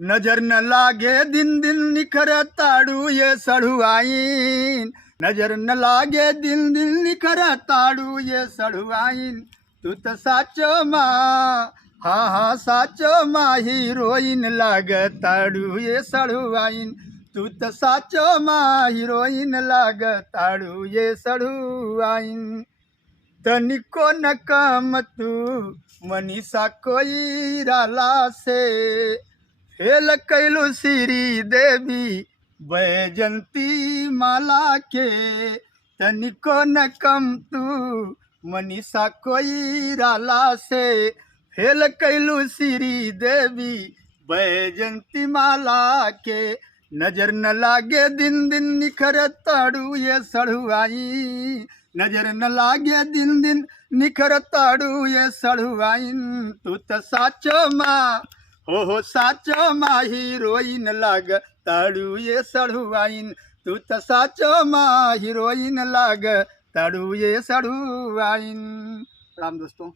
नजर न लागे दिन दिन निखर ताड़ू ये सड़ुआइन। नजर न लागे दिन दिन निखर ताड़ू ये सड़ुआइन। तू तो साचो माँ, हाँ हाँ साचो माँ हीरोइन लाग ताड़ू ये सड़ुआइन। तू तो साचो माँ हीरोइन लाग ताड़ू ये सड़ुआइन। तनिको न कम तू मनीषा कोई राला से फेल कैलु श्री देवी बैजंती माला के। तनिको न कम तू मनीषा कोई राला से फेल कैलु श्री देवी बैजंती माला के। नजर न लागे दिन दिन निखर ताड़ू ये सड़ुआई। नजर न लागे दिन दिन निखर ताड़ू ये सड़ुआइन। तू तो साचो माँ, हो साचो माँ हीरोइन लाग ताड़ू ये सड़ुआइन। तू तो साचो माँ हीरोइन लाग ताड़ू ये सड़ुआइन। राम दोस्तों।